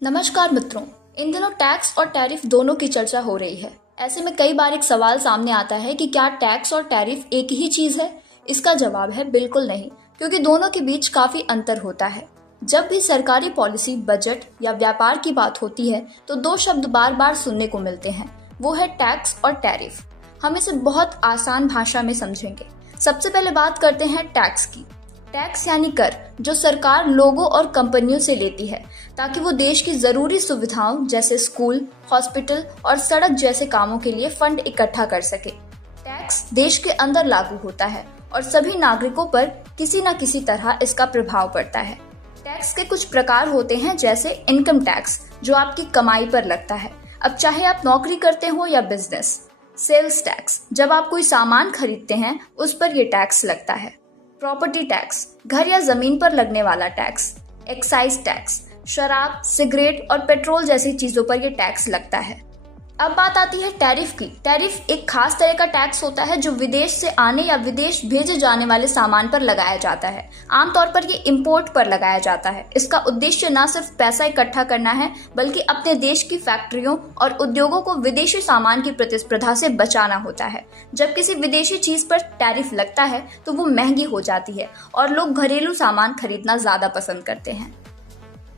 नमस्कार मित्रों, इन दिनों टैक्स और टैरिफ दोनों की चर्चा हो रही है। ऐसे में कई बार एक सवाल सामने आता है कि क्या टैक्स और टैरिफ एक ही चीज है? इसका जवाब है बिल्कुल नहीं, क्योंकि दोनों के बीच काफी अंतर होता है। जब भी सरकारी पॉलिसी, बजट या व्यापार की बात होती है तो दो शब्द बार बार सुनने को मिलते हैं, वो है टैक्स और टैरिफ। हम इसे बहुत आसान भाषा में समझेंगे। सबसे पहले बात करते हैं टैक्स की। टैक्स यानी कर, जो सरकार लोगों और कंपनियों से लेती है ताकि वो देश की जरूरी सुविधाओं जैसे स्कूल, हॉस्पिटल और सड़क जैसे कामों के लिए फंड इकट्ठा कर सके। टैक्स देश के अंदर लागू होता है और सभी नागरिकों पर किसी न किसी तरह इसका प्रभाव पड़ता है। टैक्स के कुछ प्रकार होते हैं, जैसे इनकम टैक्स जो आपकी कमाई पर लगता है, अब चाहे आप नौकरी करते हो या बिजनेस। सेल्स टैक्स, जब आप कोई सामान खरीदते हैं उस पर ये टैक्स लगता है। प्रॉपर्टी टैक्स, घर या जमीन पर लगने वाला टैक्स। एक्साइज टैक्स, शराब, सिगरेट और पेट्रोल जैसी चीजों पर यह टैक्स लगता है। अब बात आती है टैरिफ की। टैरिफ एक खास तरह का टैक्स होता है जो विदेश से आने या विदेश भेजे जाने वाले सामान पर लगाया जाता है। आमतौर पर ये इंपोर्ट पर लगाया जाता है। इसका उद्देश्य न सिर्फ पैसा इकट्ठा करना है, बल्कि अपने देश की फैक्ट्रियों और उद्योगों को विदेशी सामान की प्रतिस्पर्धा से बचाना होता है। जब किसी विदेशी चीज पर टैरिफ लगता है तो वो महंगी हो जाती है और लोग घरेलू सामान खरीदना ज्यादा पसंद करते हैं।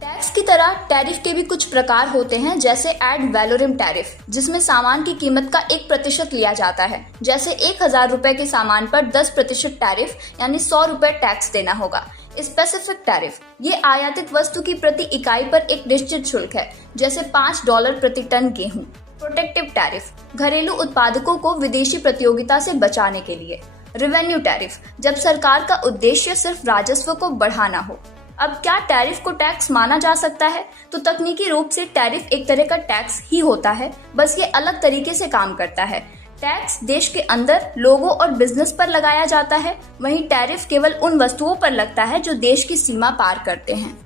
टैक्स की तरह टैरिफ के भी कुछ प्रकार होते हैं, जैसे एड वैलोरम टैरिफ, जिसमें सामान की कीमत का 1% लिया जाता है। जैसे 1000 रुपए के सामान पर 10% टैरिफ यानी 100 रुपए टैक्स देना होगा। स्पेसिफिक टैरिफ, ये आयातित वस्तु की प्रति इकाई पर एक निश्चित शुल्क है, जैसे $5 प्रति टन गेहूं। प्रोटेक्टिव टैरिफ, घरेलू उत्पादकों को विदेशी प्रतियोगिता से बचाने के लिए। रेवेन्यू टैरिफ, जब सरकार का उद्देश्य सिर्फ राजस्व को बढ़ाना हो। अब क्या टैरिफ को टैक्स माना जा सकता है? तो तकनीकी रूप से टैरिफ एक तरह का टैक्स ही होता है, बस ये अलग तरीके से काम करता है। टैक्स देश के अंदर लोगों और बिजनेस पर लगाया जाता है, वहीं टैरिफ केवल उन वस्तुओं पर लगता है जो देश की सीमा पार करते हैं।